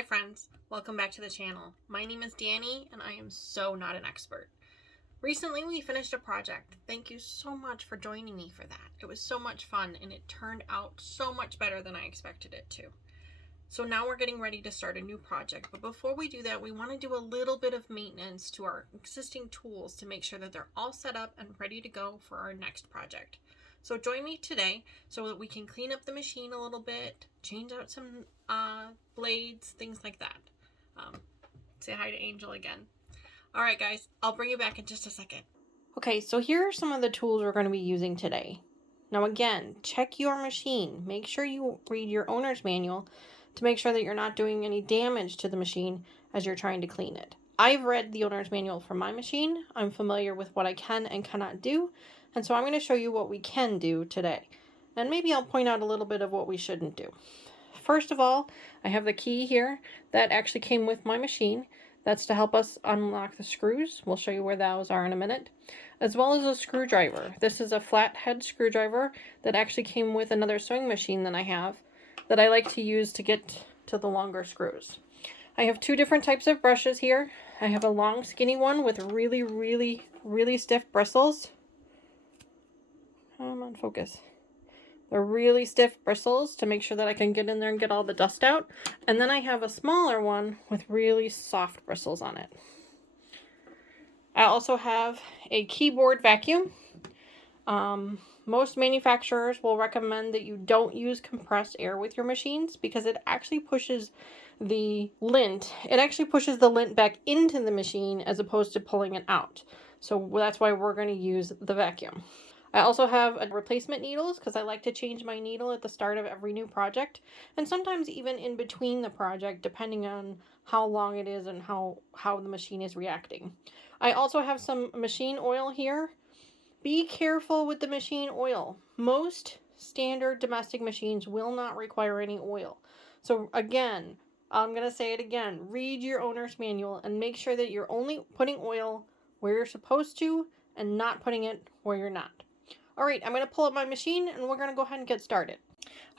Hi friends, welcome back to the channel. My name is Danny and I am so not an expert. Recently we finished a project. Thank you so much for joining me for that. It was so much fun and it turned out so much better than I expected it to. So now we're getting ready to start a new project, but before we do that we want to do a little bit of maintenance to our existing tools to make sure that they're all set up and ready to go for our next project. So join me today so that we can clean up the machine a little bit, change out some blades, things like that. Say hi to Angel again. All right, guys, I'll bring you back in just a second. Okay, so here are some of the tools we're going to be using today. Now again, check your machine. Make sure you read your owner's manual to make sure that you're not doing any damage to the machine as you're trying to clean it. I've read the owner's manual for my machine. I'm familiar with what I can and cannot do, and so I'm going to show you what we can do today. And maybe I'll point out a little bit of what we shouldn't do. First of all, I have the key here that actually came with my machine. That's to help us unlock the screws. We'll show you where those are in a minute. As well as a screwdriver. This is a flathead screwdriver that actually came with another sewing machine that I have that I like to use to get to the longer screws. I have two different types of brushes here. I have a long skinny one with really stiff bristles. Come on, focus. They're really stiff bristles to make sure that I can get in there and get all the dust out. And then I have a smaller one with really soft bristles on it. I also have a keyboard vacuum. Most manufacturers will recommend that you don't use compressed air with your machines because it actually pushes the lint. It actually pushes the lint back into the machine as opposed to pulling it out. So that's why we're going to use the vacuum. I also have replacement needles because I like to change my needle at the start of every new project and sometimes even in between the project depending on how long it is and how the machine is reacting. I also have some machine oil here. Be careful with the machine oil. Most standard domestic machines will not require any oil. So again, I'm going to say it again, read your owner's manual and make sure that you're only putting oil where you're supposed to and not putting it where you're not. All right, I'm going to pull up my machine and we're going to go ahead and get started.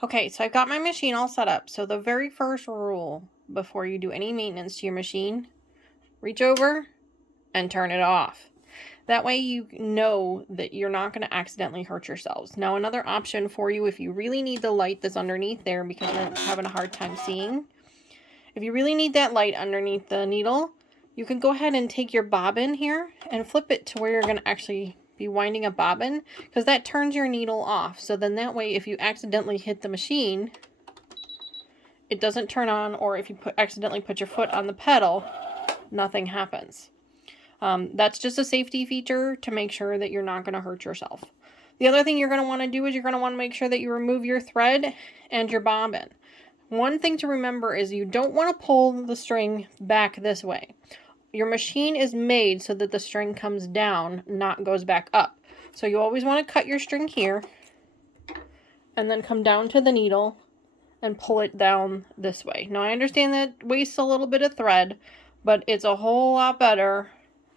Okay, so I've got my machine all set up. So the very first rule before you do any maintenance to your machine, reach over and turn it off. That way you know that you're not going to accidentally hurt yourselves. Now another option for you if you really need the light that's underneath there because you're having a hard time seeing. If you really need that light underneath the needle, you can go ahead and take your bobbin here and flip it to where you're going to actually be winding a bobbin because that turns your needle off. So then that way if you accidentally hit the machine, it doesn't turn on, or if you accidentally put your foot on the pedal, nothing happens. That's just a safety feature to make sure that you're not going to hurt yourself. The other thing you're going to want to do is you're going to want to make sure that you remove your thread and your bobbin. One thing to remember is you don't want to pull the string back this way. Your machine is made so that the string comes down, not goes back up. So you always want to cut your string here and then come down to the needle and pull it down this way. Now I understand that wastes a little bit of thread, but it's a whole lot better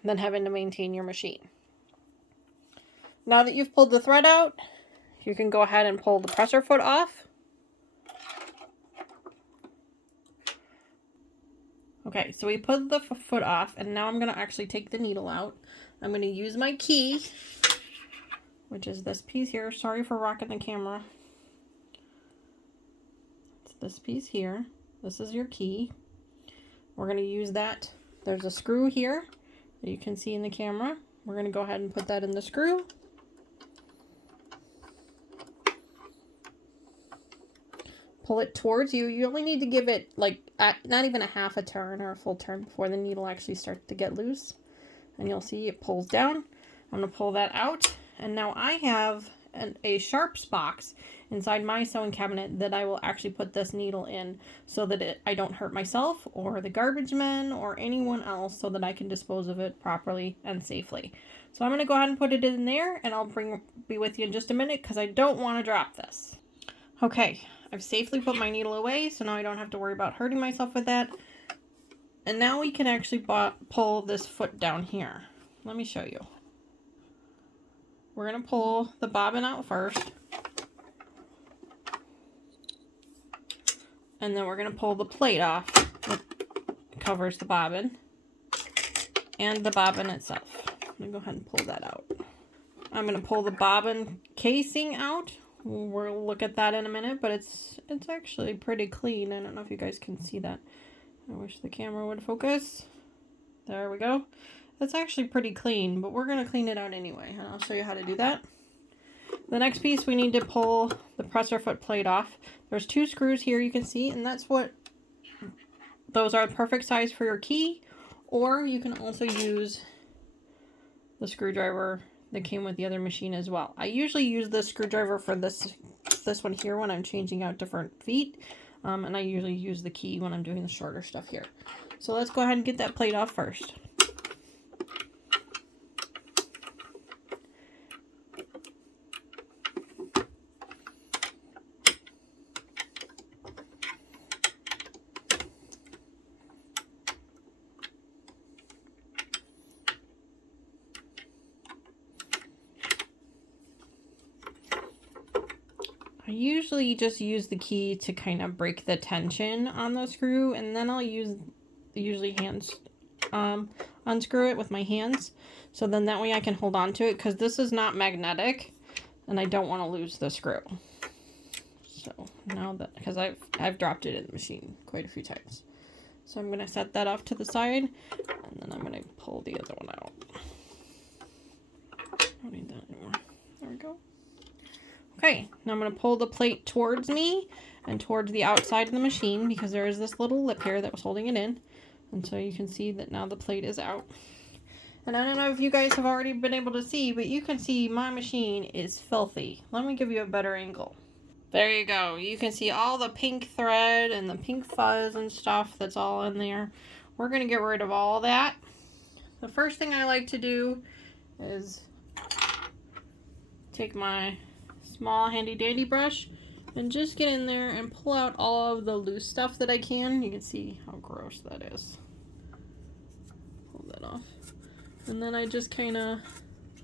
than having to maintain your machine. Now that you've pulled the thread out, you can go ahead and pull the presser foot off. Okay, so we put the foot off, and now I'm going to actually take the needle out. I'm going to use my key, which is this piece here. Sorry for rocking the camera. It's this piece here. This is your key. We're going to use that. There's a screw here that you can see in the camera. We're going to go ahead and put that in the screw. Pull it towards you. You only need to give it like not even a half a turn or a full turn before the needle actually starts to get loose. And you'll see it pulls down. I'm going to pull that out. And now I have a sharps box inside my sewing cabinet that I will actually put this needle in so that I don't hurt myself or the garbage men or anyone else, so that I can dispose of it properly and safely. So I'm going to go ahead and put it in there, and I'll be with you in just a minute because I don't want to drop this. Okay, I've safely put my needle away, so now I don't have to worry about hurting myself with that. And now we can actually pull this foot down here. Let me show you. We're going to pull the bobbin out first. And then we're going to pull the plate off that covers the bobbin and the bobbin itself. I'm going to go ahead and pull that out. I'm going to pull the bobbin casing out. We'll look at that in a minute, but it's actually pretty clean. I don't know if you guys can see that. I wish the camera would focus. There we go. That's actually pretty clean, but we're going to clean it out anyway, and I'll show you how to do that. The next piece, we need to pull the presser foot plate off. There's 2 screws here you can see, and those are the perfect size for your key, or you can also use the screwdriver that came with the other machine as well. I usually use the screwdriver for this one here when I'm changing out different feet, and I usually use the key when I'm doing the shorter stuff here. So let's go ahead and get that plate off first. I usually just use the key to kind of break the tension on the screw, and then I'll usually unscrew it with my hands, so then that way I can hold on to it, because this is not magnetic and I don't want to lose the screw. So now that, because I've dropped it in the machine quite a few times, so I'm going to set that off to the side, and then I'm going to pull the other one out. I don't need that anymore. There we go. Okay, now I'm going to pull the plate towards me and towards the outside of the machine, because there is this little lip here that was holding it in. And so you can see that now the plate is out. And I don't know if you guys have already been able to see, but you can see my machine is filthy. Let me give you a better angle. There you go. You can see all the pink thread and the pink fuzz and stuff that's all in there. We're going to get rid of all that. The first thing I like to do is take my small handy dandy brush and just get in there and pull out all of the loose stuff that I can. You can see how gross that is. Pull that off. And then I just kind of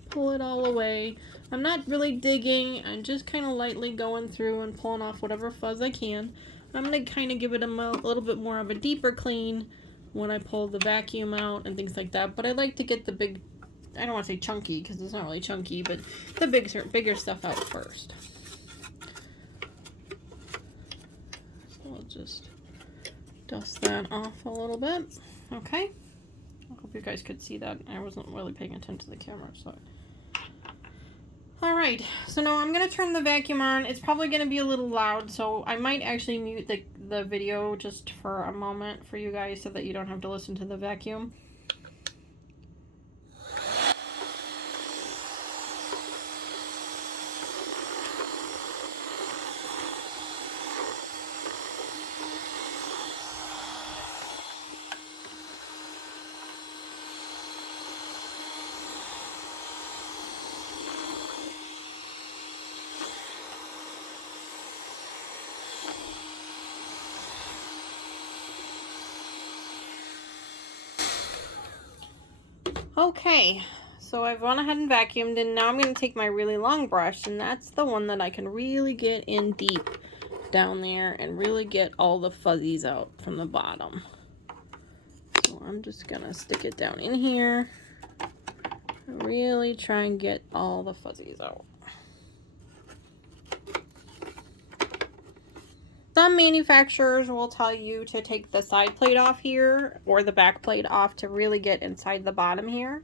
pull it all away. I'm not really digging. I'm just kind of lightly going through and pulling off whatever fuzz I can. I'm going to kind of give it a little bit more of a deeper clean when I pull the vacuum out and things like that. But I like to get the big, I don't want to say chunky because it's not really chunky, but the bigger stuff out first. So I'll just dust that off a little bit. Okay. I hope you guys could see that. I wasn't really paying attention to the camera, so. Alright, so now I'm going to turn the vacuum on. It's probably going to be a little loud, so I might actually mute the video just for a moment for you guys so that you don't have to listen to the vacuum. Okay, so I've gone ahead and vacuumed, and now I'm going to take my really long brush, and that's the one that I can really get in deep down there and really get all the fuzzies out from the bottom. So I'm just going to stick it down in here and really try and get all the fuzzies out. Some manufacturers will tell you to take the side plate off here or the back plate off to really get inside the bottom here.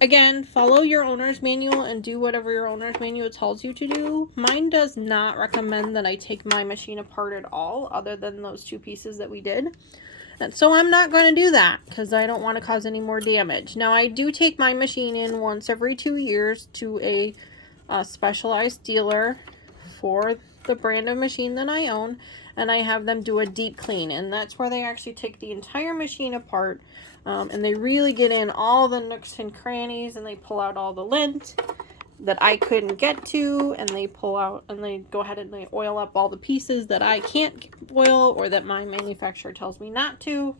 Again, follow your owner's manual and do whatever your owner's manual tells you to do. Mine does not recommend that I take my machine apart at all, other than those 2 pieces that we did. And so I'm not going to do that because I don't want to cause any more damage. Now, I do take my machine in once every 2 years to a specialized dealer for the brand of machine that I own, and I have them do a deep clean, and that's where they actually take the entire machine apart, and they really get in all the nooks and crannies, and they pull out all the lint that I couldn't get to, and they pull out and they go ahead and they oil up all the pieces that I can't oil or that my manufacturer tells me not to.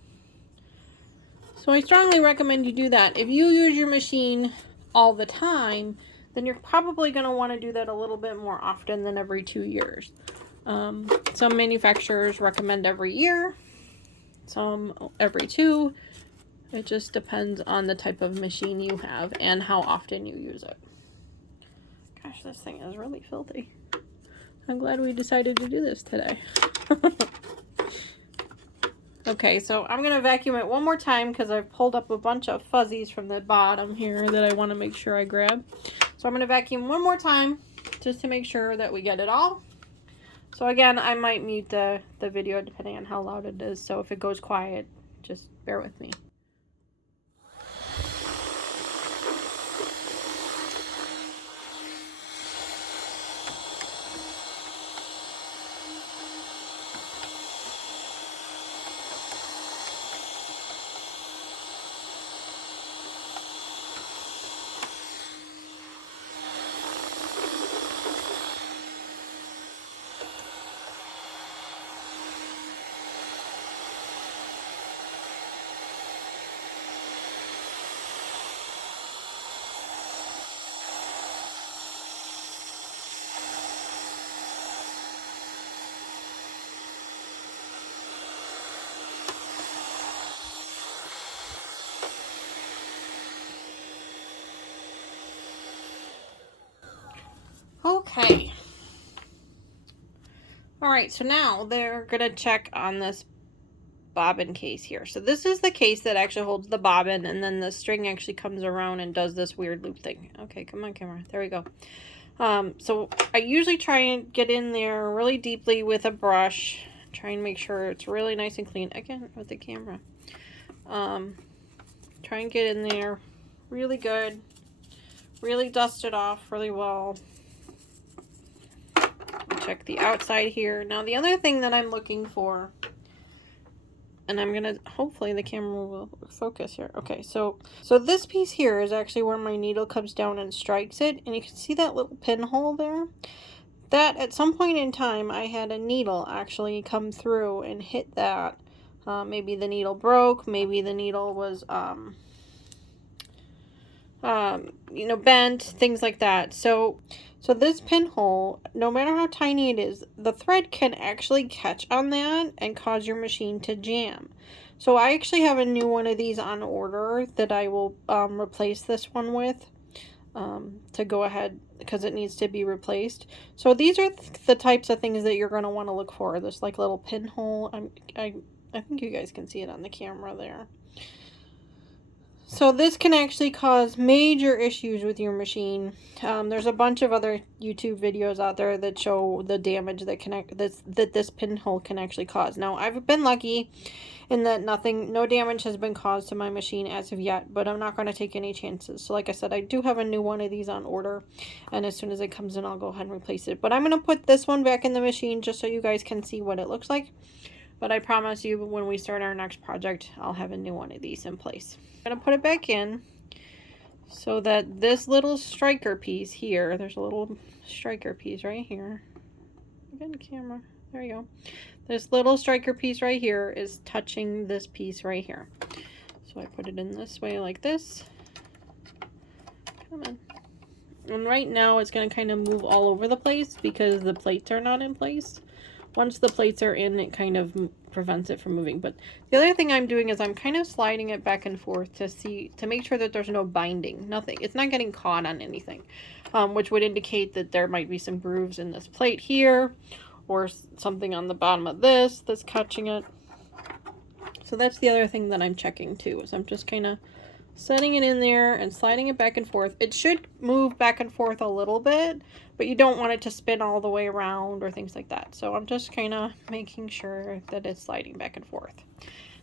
So I strongly recommend you do that. If you use your machine all the time, then you're probably going to want to do that a little bit more often than every 2 years. Some manufacturers recommend every year. some every 2. It just depends on the type of machine you have and how often you use it. Gosh, this thing is really filthy. I'm glad we decided to do this today. Okay, so I'm going to vacuum it one more time because I've pulled up a bunch of fuzzies from the bottom here that I want to make sure I grab. So I'm going to vacuum one more time just to make sure that we get it all. So again, I might mute the video depending on how loud it is. So if it goes quiet, just bear with me. Okay. All right, so now they're going to check on this bobbin case here. So this is the case that actually holds the bobbin, and then the string actually comes around and does this weird loop thing. Okay, come on, camera. There we go. So I usually try and get in there really deeply with a brush. Try and make sure it's really nice and clean. Again, with the camera. Try and get in there really good. Really dust it off really well. Check the outside here. Now the other thing that I'm looking for, and I'm gonna, hopefully the camera will focus here. Okay, so this piece here is actually where my needle comes down and strikes it, and you can see that little pinhole there. That at some point in time I had a needle actually come through and hit that. Maybe the needle broke, maybe the needle was you know, bent, things like that. So this pinhole, no matter how tiny it is, the thread can actually catch on that and cause your machine to jam. So I actually have a new one of these on order that I will replace this one with to go ahead, because it needs to be replaced. So these are the types of things that you're going to want to look for. This like little pinhole. I think you guys can see it on the camera there. So this can actually cause major issues with your machine. There's a bunch of other YouTube videos out there that show the damage that this pinhole can actually cause. Now, I've been lucky in that no damage has been caused to my machine as of yet, but I'm not going to take any chances. So like I said, I do have a new one of these on order, and as soon as it comes in, I'll go ahead and replace it. But I'm going to put this one back in the machine just so you guys can see what it looks like. But I promise you, when we start our next project, I'll have a new one of these in place. I'm going to put it back in so that this little striker piece here, there's a little striker piece right here. Again, camera. There you go. This little striker piece right here is touching this piece right here. So I put it in this way like this. Come on. And right now it's going to kind of move all over the place because the plates are not in place. Once the plates are in, it kind of prevents it from moving. But the other thing I'm doing is I'm kind of sliding it back and forth to make sure that there's no binding. Nothing. It's not getting caught on anything, which would indicate that there might be some grooves in this plate here, or something on the bottom of this that's catching it. So that's the other thing that I'm checking too, is I'm just kind of setting it in there and sliding it back and forth. It should move back and forth a little bit, but you don't want it to spin all the way around or things like that. So I'm just kind of making sure that it's sliding back and forth.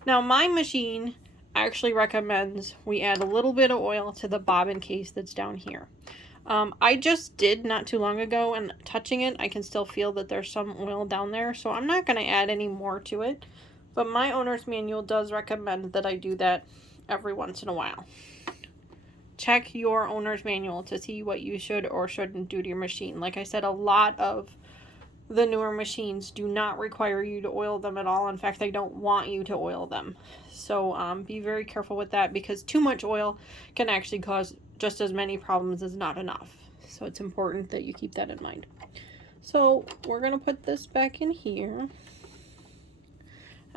Now my machine actually recommends we add a little bit of oil to the bobbin case that's down here. I just did not too long ago, and touching it, I can still feel that there's some oil down there. So I'm not going to add any more to it, but my owner's manual does recommend that I do that every once in a while. Check your owner's manual to see what you should or shouldn't do to your machine. Like I said, a lot of the newer machines do not require you to oil them at all. In fact, they don't want you to oil them. So be very careful with that, because too much oil can actually cause just as many problems as not enough. So it's important that you keep that in mind. So we're going to put this back in here.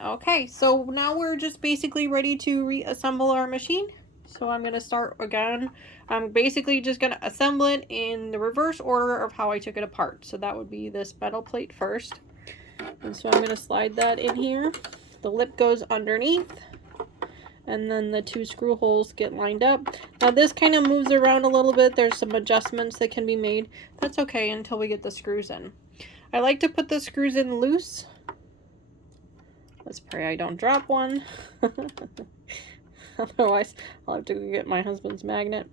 Okay, so now we're just basically ready to reassemble our machine. So I'm going to start again. I'm basically just going to assemble it in the reverse order of how I took it apart. So that would be this metal plate first. And so I'm going to slide that in here. The lip goes underneath. And then the 2 screw holes get lined up. Now this kind of moves around a little bit. There's some adjustments that can be made. That's okay until we get the screws in. I like to put the screws in loose. Let's pray I don't drop one. Otherwise, I'll have to go get my husband's magnet.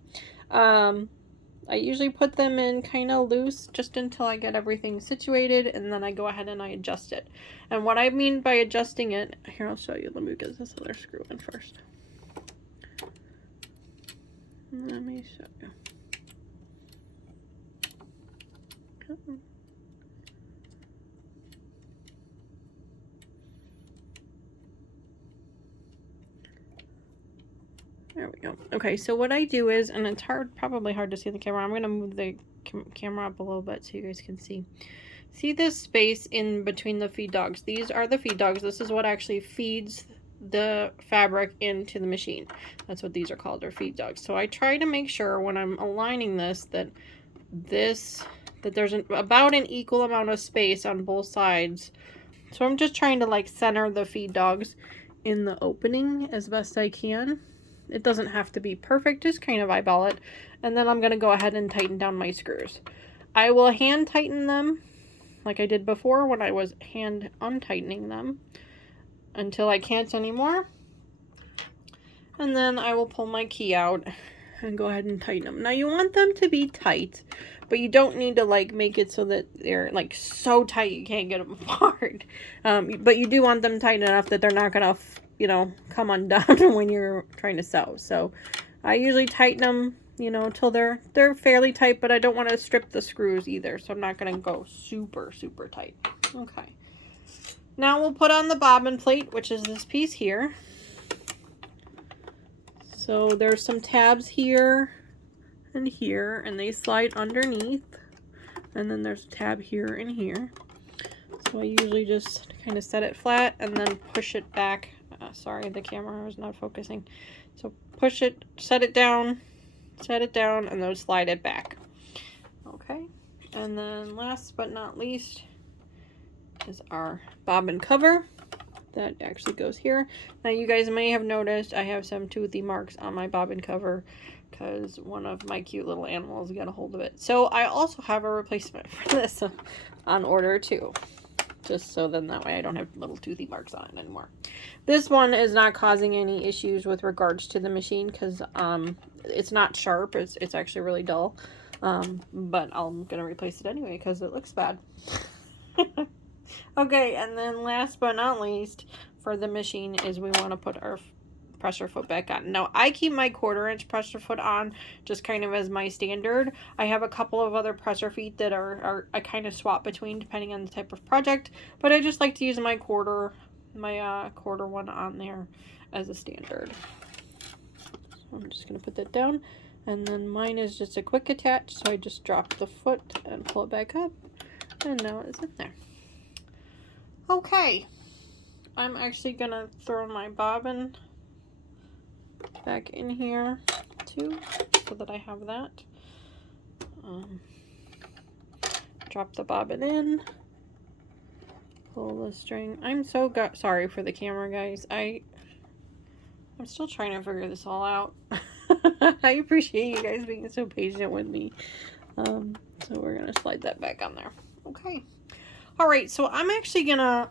I usually put them in kind of loose just until I get everything situated, and then I go ahead and I adjust it. And what I mean by adjusting it, here I'll show you. Let me get this other screw in first. Let me show you. Come on. There we go. Okay, so what I do is, and it's probably hard to see the camera. I'm going to move the camera up a little bit so you guys can see. See this space in between the feed dogs? These are the feed dogs. This is what actually feeds the fabric into the machine. That's what these are called, they're feed dogs. So I try to make sure when I'm aligning this that there's about an equal amount of space on both sides. So I'm just trying to like center the feed dogs in the opening as best I can. It doesn't have to be perfect, just kind of eyeball it. And then I'm going to go ahead and tighten down my screws. I will hand tighten them like I did before when I was hand untightening them until I can't anymore. And then I will pull my key out and go ahead and tighten them. Now you want them to be tight, but you don't need to like make it so that they're like so tight you can't get them apart. But you do want them tight enough that they're not going to, you know, come undone when you're trying to sew. So I usually tighten them, you know, till they're fairly tight, but I don't want to strip the screws either. So I'm not going to go super, super tight. Okay. Now we'll put on the bobbin plate, which is this piece here. So there's some tabs here and here, and they slide underneath. And then there's a tab here and here. So I usually just kind of set it flat and then push it back. Sorry, the camera is not focusing. So push it, set it down, and then slide it back. Okay. And then last but not least is our bobbin cover. That actually goes here. Now you guys may have noticed I have some toothy marks on my bobbin cover because one of my cute little animals got a hold of it. So I also have a replacement for this on order too. Just so then that way I don't have little toothy marks on it anymore. This one is not causing any issues with regards to the machine because it's not sharp. It's actually really dull. But I'm going to replace it anyway because it looks bad. Okay, and then last but not least for the machine is we want to put our pressure foot back on. Now I keep my 1/4-inch pressure foot on just kind of as my standard. I have a couple of other pressure feet that I kind of swap between depending on the type of project, but I just like to use my quarter one on there as a standard. So I'm just going to put that down, and then mine is just a quick attach, so I just drop the foot and pull it back up, and now it's in there. Okay, I'm actually going to throw my bobbin back in here too, so that I have that. Drop the bobbin in, pull the string. I'm so sorry for the camera, guys. I'm still trying to figure this all out. I appreciate you guys being so patient with me. So we're gonna slide that back on there. Okay. All right, so I'm actually gonna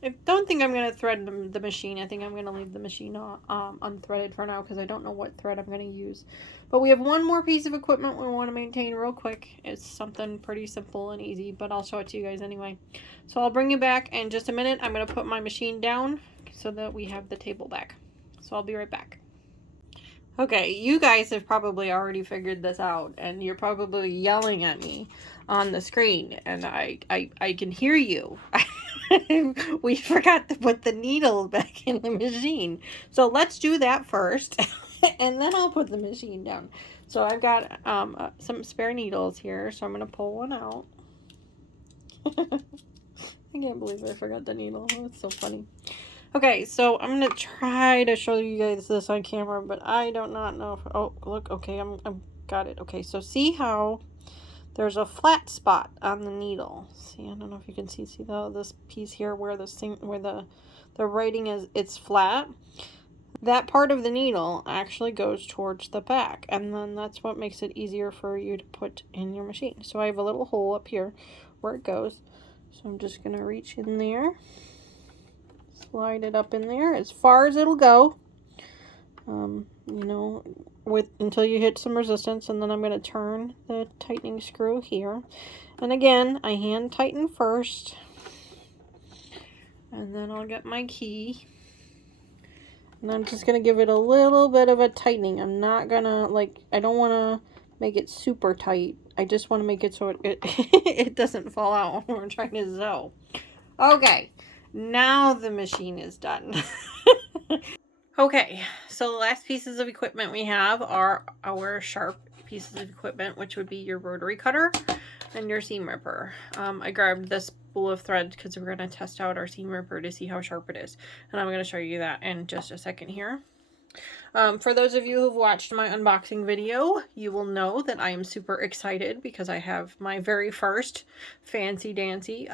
I don't think I'm going to thread the machine. I think I'm going to leave the machine unthreaded for now because I don't know what thread I'm going to use. But we have one more piece of equipment we want to maintain real quick. It's something pretty simple and easy, but I'll show it to you guys anyway. So I'll bring you back in just a minute. I'm going to put my machine down so that we have the table back. So I'll be right back. Okay, you guys have probably already figured this out, and you're probably yelling at me on the screen, and I can hear you. We forgot to put the needle back in the machine. So let's do that first, and then I'll put the machine down. So I've got some spare needles here, so I'm going to pull one out. I I can't believe I forgot the needle. Oh, it's so funny. Okay, so I'm gonna try to show you guys this on camera, but I do not know if, oh, look, okay, I'm got it. Okay, so see how there's a flat spot on the needle. See, I don't know if you can see this piece here where the writing is, it's flat. That part of the needle actually goes towards the back, and then that's what makes it easier for you to put in your machine. So I have a little hole up here where it goes. So I'm just gonna reach in there, slide it up in there as far as it'll go. You know, until you hit some resistance, and then I'm going to turn the tightening screw here. And again, I hand tighten first, and then I'll get my key. And I'm just going to give it a little bit of a tightening. I'm not going to, like, I don't want to make it super tight. I just want to make it so it doesn't fall out when we're trying to sew. Okay, now the machine is done. Okay, so the last pieces of equipment we have are our sharp pieces of equipment, which would be your rotary cutter and your seam ripper. I grabbed this spool of thread because we're going to test out our seam ripper to see how sharp it is. And I'm going to show you that in just a second here. For those of you who've watched my unboxing video, you will know that I am super excited because I have my very first fancy dancy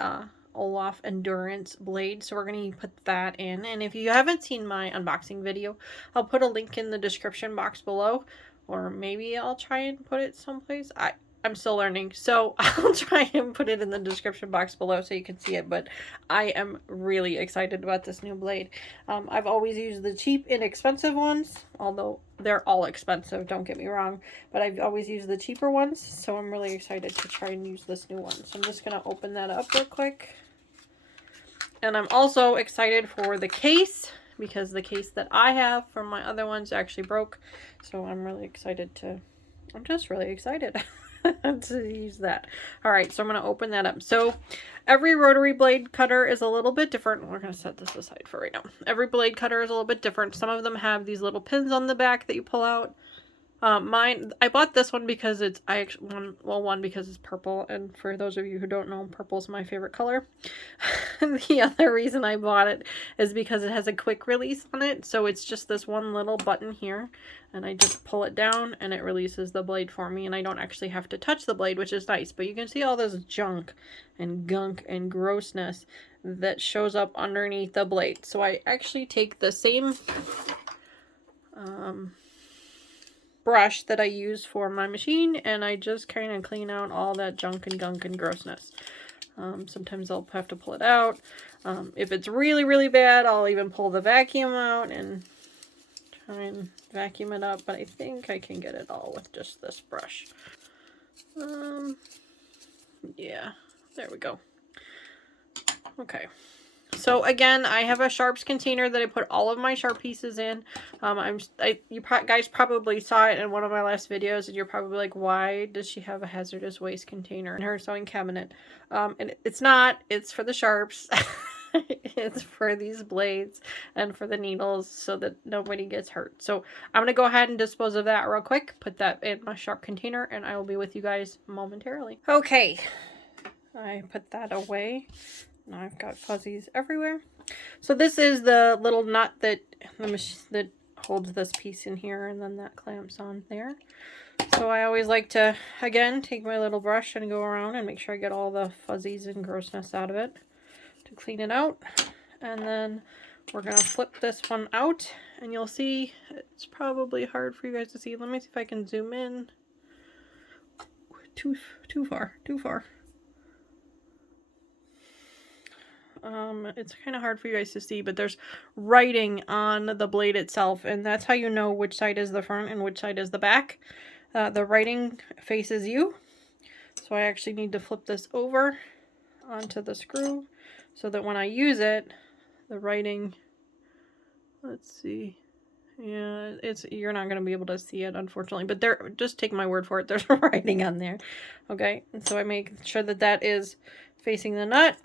Olaf Endurance blade, so we're going to put that in. And if you haven't seen my unboxing video, I'll put a link in the description box below, or maybe I'll try and put it someplace. I'm still learning, so I'll try and put it in the description box below so you can see it. But I am really excited about this new blade. I've always used the cheap, inexpensive ones, although they're all expensive, don't get me wrong, but I've always used the cheaper ones, so I'm really excited to try and use this new one. So I'm just going to open that up real quick. And I'm also excited for the case, because the case that I have from my other ones actually broke. So I'm really excited I'm just really excited to use that. All right, so I'm going to open that up. So every rotary blade cutter is a little bit different. We're going to set this aside for right now. Every blade cutter is a little bit different. Some of them have these little pins on the back that you pull out. I bought this one because one, because it's purple, and for those of you who don't know, purple is my favorite color. The other reason I bought it is because it has a quick release on it, so it's just this one little button here, and I just pull it down, and it releases the blade for me, and I don't actually have to touch the blade, which is nice, but you can see all this junk and gunk and grossness that shows up underneath the blade. So I actually take the same brush that I use for my machine, and I just kind of clean out all that junk and gunk and grossness. Sometimes I'll have to pull it out. If it's really, really bad, I'll even pull the vacuum out and try and vacuum it up, but I think I can get it all with just this brush. Yeah, there we go. Okay. So again, I have a sharps container that I put all of my sharp pieces in. You guys probably saw it in one of my last videos, and you're probably like, why does she have a hazardous waste container in her sewing cabinet? And it's not. It's for the sharps. It's for these blades and for the needles so that nobody gets hurt. So I'm going to go ahead and dispose of that real quick. Put that in my sharp container, and I will be with you guys momentarily. Okay. I put that away. Now I've got fuzzies everywhere. So this is the little nut that holds this piece in here, and then that clamps on there. So I always like to, again, take my little brush and go around and make sure I get all the fuzzies and grossness out of it to clean it out. And then we're going to flip this one out, and you'll see it's probably hard for you guys to see. Let me see if I can zoom in. Too far. It's kind of hard for you guys to see, but there's writing on the blade itself, and that's how you know which side is the front and which side is the back. The writing faces you, so I actually need to flip this over onto the screw so that when I use it, the writing, let's see, yeah, you're not going to be able to see it, unfortunately, but just take my word for it, there's writing on there. Okay, and so I make sure that that is facing the nut.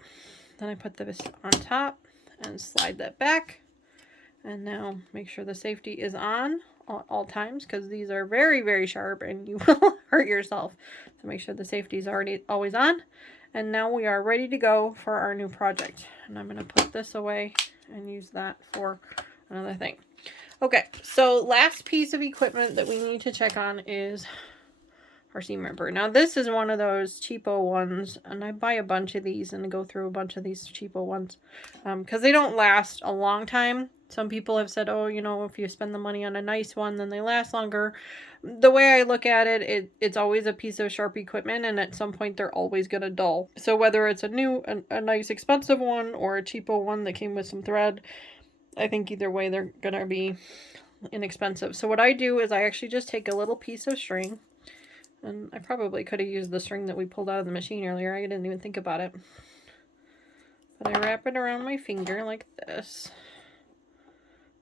Then I put this on top and slide that back. And now make sure the safety is on all times, because these are very, very sharp and you will hurt yourself. So make sure the safety is always on. And now we are ready to go for our new project. And I'm going to put this away and use that for another thing. Okay, so last piece of equipment that we need to check on is our seam ripper. Now this is one of those cheapo ones, and I buy a bunch of these and go through a bunch of these cheapo ones because they don't last a long time. Some people have said, oh, you know, if you spend the money on a nice one, then they last longer. The way I look at it, it's always a piece of sharp equipment, and at some point they're always going to dull. So whether it's a nice expensive one or a cheapo one that came with some thread, I think either way they're going to be inexpensive. So what I do is I actually just take a little piece of string, and I probably could have used the string that we pulled out of the machine earlier. I didn't even think about it. But I wrap it around my finger like this,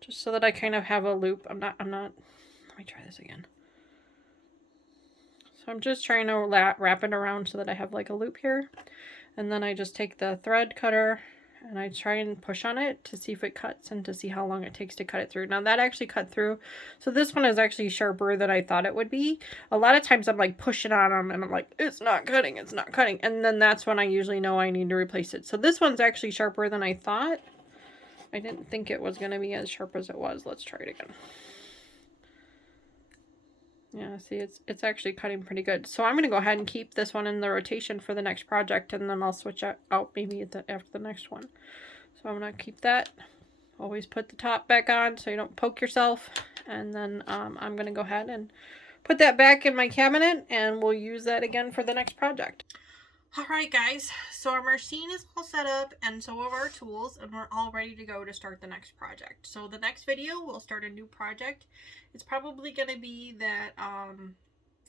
just so that I kind of have a loop. I'm not, let me try this again. So I'm just trying to wrap it around so that I have like a loop here. And then I just take the thread cutter and I try and push on it to see if it cuts and to see how long it takes to cut it through. Now that actually cut through. So this one is actually sharper than I thought it would be. A lot of times I'm like pushing on them and I'm like, it's not cutting, it's not cutting. And then that's when I usually know I need to replace it. So this one's actually sharper than I thought. I didn't think it was going to be as sharp as it was. Let's try it again. Yeah, see, it's actually cutting pretty good. So I'm going to go ahead and keep this one in the rotation for the next project, and then I'll switch out maybe after the next one. So I'm going to keep that. Always put the top back on so you don't poke yourself. And then I'm going to go ahead and put that back in my cabinet, and we'll use that again for the next project. Alright guys, so our machine is all set up and so are our tools, and we're all ready to go to start the next project. So the next video, we'll start a new project. It's probably going to be that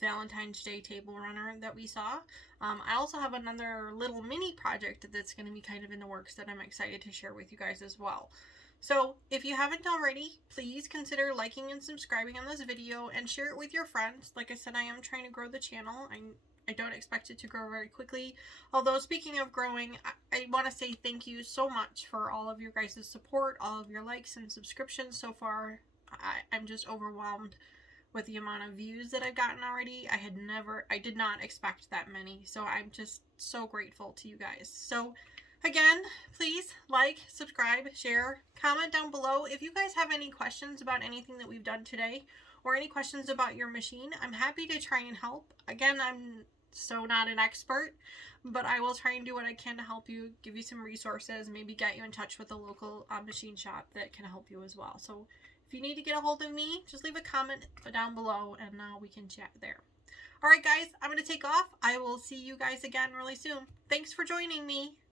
Valentine's Day table runner that we saw. I also have another little mini project that's going to be kind of in the works that I'm excited to share with you guys as well. So if you haven't already, please consider liking and subscribing on this video and share it with your friends. Like I said, I am trying to grow the channel. I don't expect it to grow very quickly. Although, speaking of growing, I want to say thank you so much for all of your guys' support, all of your likes and subscriptions so far. I'm just overwhelmed with the amount of views that I've gotten already. I did not expect that many. So I'm just so grateful to you guys. So again, please like, subscribe, share, comment down below. If you guys have any questions about anything that we've done today, or any questions about your machine, I'm happy to try and help. Again, I'm so not an expert, but I will try and do what I can to help you, give you some resources, maybe get you in touch with a local machine shop that can help you as well. So if you need to get a hold of me, just leave a comment down below and we can chat there. Alright guys, I'm going to take off. I will see you guys again really soon. Thanks for joining me.